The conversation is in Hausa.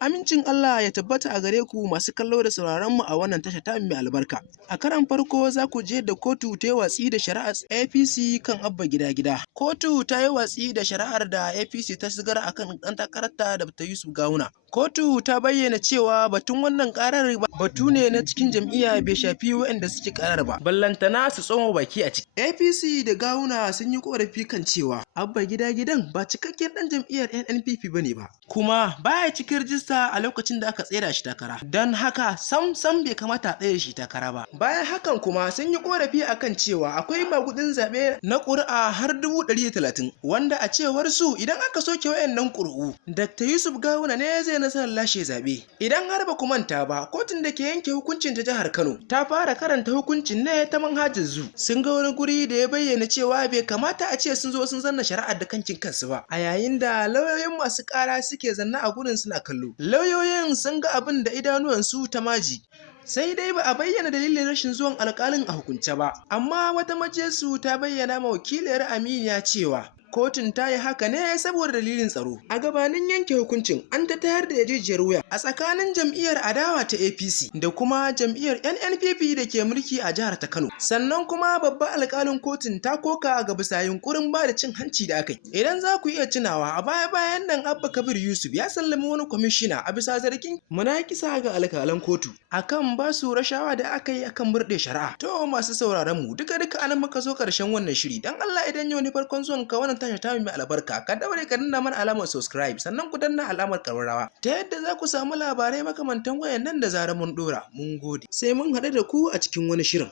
Amincin Allah ya tabbata a gare ku masu kallo da sauraron mu a wannan tasha tamu mai albarka. A karon farko za ku ji yadda kotu ta yi watsi da shari'ar APC kan Abba Gida Gida. Kotu ta yi watsi da shari'ar da APC ta shigar akan ɗan takararta Dr. Yusuf Gawuna. Kotu ta bayyana cewa batun wannan ƙarar batu ne na cikin jam'iyya bai shafi waɗanda suke ƙarar ba. Ballantana su tsoma baki a ciki. APC da Gawuna sun yi ƙorafi kan cewa Abba Gida Gidan ba cikakken ɗan jam'iyyar NNPP bane ba. Kuma baya cikin rijista a lokacin da aka tsera shi takara. Don haka sam bai kamata a tsere shi takara ba. Bayan hakan kuma sun yi ƙorafi akan cewa akwai magudin zaɓe na ƙuri'a har 130 wanda a cewar su idan aka soke wayannan ƙuri'u Dr. Yusuf Gawuna ne zai nasarar lashe zaɓe. Idan har ba ku manta ba, kotun da ke yanke hukuncin ta jihar Kano ta fara karanta hukuncin ne ta manhajar Zoom. Sun ga wani guri da ya bayyana cewa bai kamata a ce sun zo sun zanna shari'ar da kankin kansu ba. A yayin da lauyoyin masu ƙara suke zanna a gurin suna kallo. Lauyoyin sun ga abin da idanuwansu ta maji. Sai dai ba a bayyana dalilin rashin zuwan alƙalin a hukunce ba. Amma wata majiyarsu ta bayyana ma wakiliyar Aminiya cewa kotun ta yi haka ne saboda dalilin tsaro. A gabanin yanke hukuncin an ta tayar da jijiyar wuya a tsakanin jam'iyyar adawa ta APC da kuma jam'iyyar NNPP da ke mulki a jihar ta Kano. Sannan kuma babban alƙalin kotun ta koka ga bisa yunkurin ba da cin hanci da aka yi. Idan za ku iya tunawa a baya-bayan nan Abba Kabir Yusuf ya sallami wani kwamishina a bisa zargin munakisa ga alƙalan kotu akan ba su rashawa da aka yi akan murɗe shari'a. To masu sauraron mu duka anan muka zo ƙarshen wannan shiri. Dan Allah idan yau ne farkon zuwan ka wannan tasha ta mai albarka ka daure ka danna mana alamar subscribe sannan ku danna alamar ƙararrawa ta yadda za ku samu labarai makamantan wayannan da zarar mun dora. Mun gode. Sai mun haɗu da ku a cikin wani shirin.